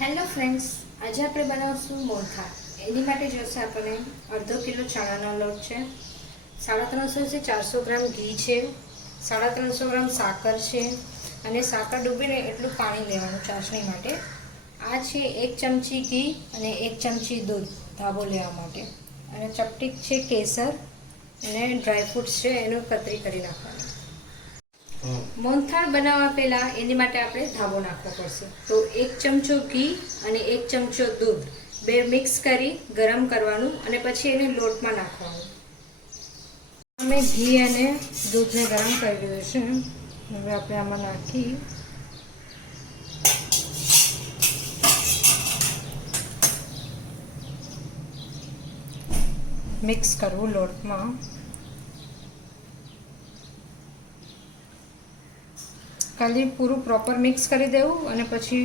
Hello friends, આજે આપણે બનાવશું મોહનથાળ. એની માટે જોઈશે આપણને અડધો કિલો ચણાનો લોટ છે, 350 થી 400 ગ્રામ ઘી છે, 350 ગ્રામ સાકર છે અને સાકર ડૂબીને એટલું પાણી લેવાનું ચાસણી માટે. આ છે 1 ચમચી ઘી અને 1 ચમચી દૂધ ધાબો લેવા માટે, અને ચપટીક છે કેસર અને ડ્રાયફ્રૂટ્સ છે એનું કતરી કરી નાખવાનું. મોહનથાળ બનાવવા પહેલાં એની માટે આપણે ધાબો નાખવો પડશે. તો 1 ચમચો ઘી અને 1 ચમચો દૂધ બે મિક્સ કરી ગરમ કરવાનું અને પછી એને લોટમાં નાખવાનું. અમે ઘી અને દૂધને ગરમ કરી દીધું છે. હવે આપણે આમાં નાખી મિક્સ કરવું લોટમાં. ખાલી પૂરું પ્રોપર મિક્સ કરી દેવું અને પછી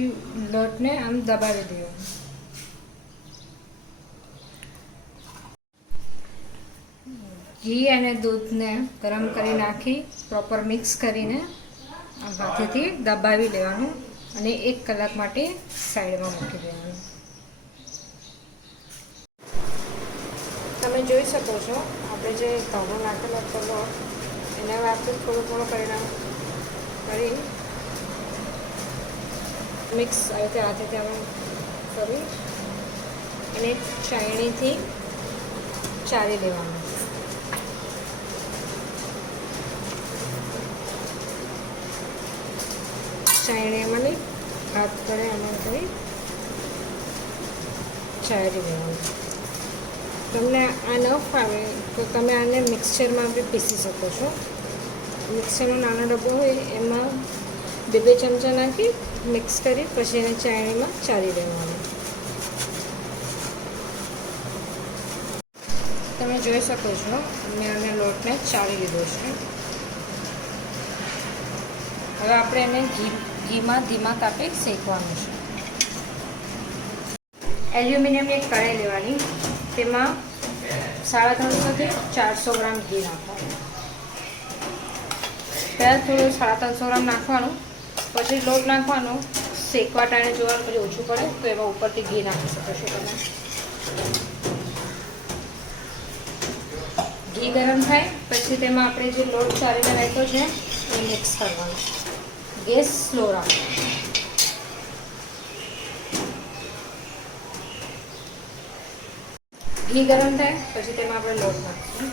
લોટને આમ દબાવી દેવું. ઘી અને દૂધને ગરમ કરી નાખી પ્રોપર મિક્સ કરીને હાથેથી દબાવી લેવાનું અને 1 કલાક માટે સાઈડમાં મૂકી દેવાનું. તમે જોઈ શકો છો આપણે જે ઘઉંનો નાખેલો હતો લોટ એને હવે આપણે થોડું કરી મિક્સ આવી રીતે હાથેથી આમ કરી અને ચાળણીથી ચાળી લેવાનું. ચાળણી એમાં નહીં, હાથ વડે આમાં કરી ચાળી લેવાનું. તમને આ ન ફાવે તો તમે આને મિક્સચરમાં બી પીસી શકો છો. મિક્સરનો નાનો ડબ્બો હોય એમાં 2 ચમચા નાખી મિક્સ કરી પછી એને ચાળણીમાં ચાળી દેવાનું. તમે જોઈ શકો છો મેં આને લોટને ચાળી લીધો છે. હવે આપણે એને ઘીમાં ધીમા તાપે શેકવાનું છે. એલ્યુમિનિયમની એક કઢાઈ લેવાની, તેમાં 350 થી 400 ગ્રામ ઘી નાખવાનું. પહેલાં થોડું 350 ગ્રામ નાખવાનું, પછી લોટ નાખવાનો, શેકવા ટાણે જોવાનું, પછી ઓછું પડે તો એમાં ઉપરથી ઘી નાખી શકો છો તમે. ઘી ગરમ થાય પછી તેમાં આપણે જે લોટ ચાળીને રાખ્યો છે એ મિક્સ કરવાનો. ગેસ સ્લો રાખવાનો. ઘી ગરમ થાય પછી તેમાં આપણે લોટ નાખીશું.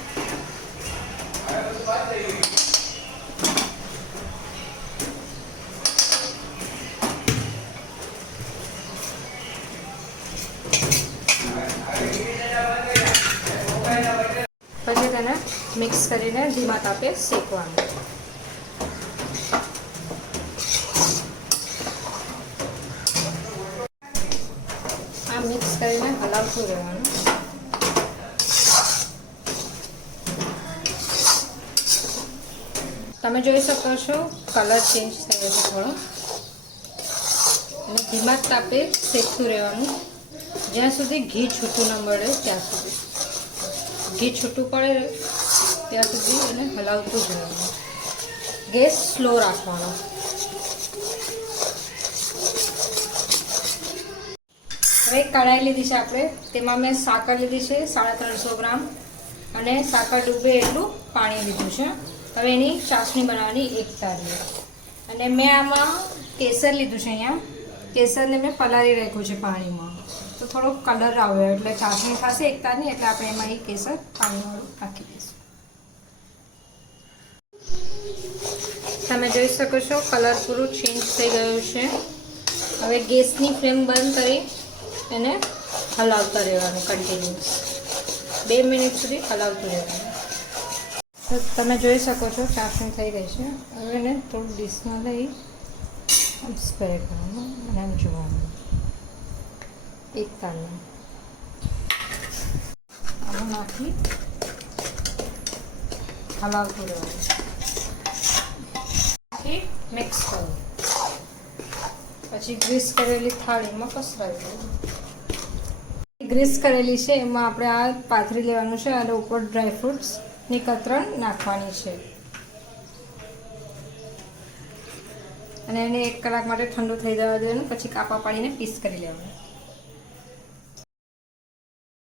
પછી તેને મિક્સ કરીને ધીમા તાપે શેકવાનું. આ મિક્સ કરીને હલાવતું રહેવાનું. તમે જોઈ શકો છો કલર ચેન્જ થયો છે થોડો, અને ધીમા તાપે શેકતું રહેવાનું જ્યાં સુધી ઘી છૂટું ન મળે ત્યાં સુધી. ઘી છૂટું પડે ત્યાં સુધી એને હલાવતું જ રહેવાનું. ગેસ સ્લો રાખવાનો. હવે કઢાઈ લીધી છે આપણે, તેમાં મેં સાકર લીધી છે 350 ગ્રામ અને સાકર ડૂબે એટલું પાણી લીધું છે. હવે એની ચાસણી બનાવવાની 1 તારી. અને મેં આમાં કેસર લીધું છે. અહીંયા કેસરને મેં પલાળી રાખ્યું છે પાણીમાં, તો થોડોક કલર આવ્યો એટલે ચાસણી થશે 1 તારની, એટલે આપણે એમાં એ કેસર પાણીવાળું નાખી દઈશું. તમે જોઈ શકો છો કલર પૂરું ચેન્જ થઈ ગયું છે. હવે ગેસની ફ્લેમ બંધ કરી એને હલાવતા રહેવાનું કન્ટિન્યુઅસ. 2 મિનિટ સુધી હલાવતું રહેવાનું. તો તમે જોઈ શકો છો ચાસણી થઈ ગઈ છે. હવે એને થોડું ડીશમાં લઈ આમ સ્પ્રે કરવાનું અને આમ જોવાનું 1 તારનું આમાં નાખી હલાવતું રહેવાનું. મિક્સ કરો પછી ગ્રીસ કરેલી થાળીમાં પસરાવી દેવાનું. ગ્રીસ કરેલી છે એમાં આપણે આ પાથરી લેવાનું છે અને ઉપર ડ્રાયફ્રૂટ્સની કતરણ નાખવાની છે. અને એને 1 કલાક માટે ઠંડુ થઈ જવા દેવાનું, પછી કાપા પાડીને પીસ કરી લેવાનું.